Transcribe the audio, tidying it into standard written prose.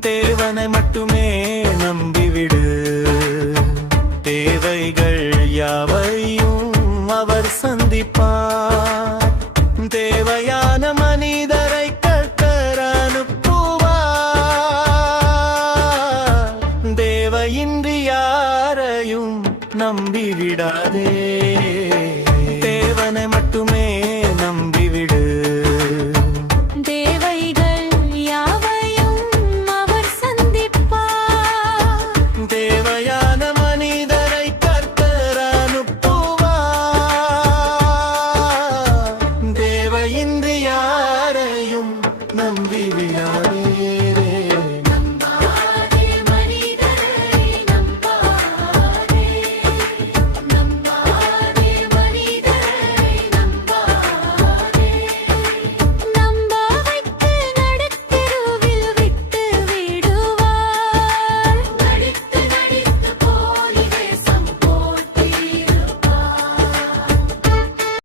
தேவனை மட்டுமே நம்பிவிடு. தேவைகள் யாவையும் அவர் சந்திப்பார். தேவையான மனிதரை கர்த்தர் அனுப்புவார். தேவையின்றி யாரையும் நம்பிவிடாதே. தேவனை மட்டுமே நம்பிவிடு. தேவைகள் யாவையும் அவர் சந்திப்பார். தேவையான மனிதரை கர்த்தர் அனுப்புவார். தேவையின்றி யாரையும் நம்பிவிடு.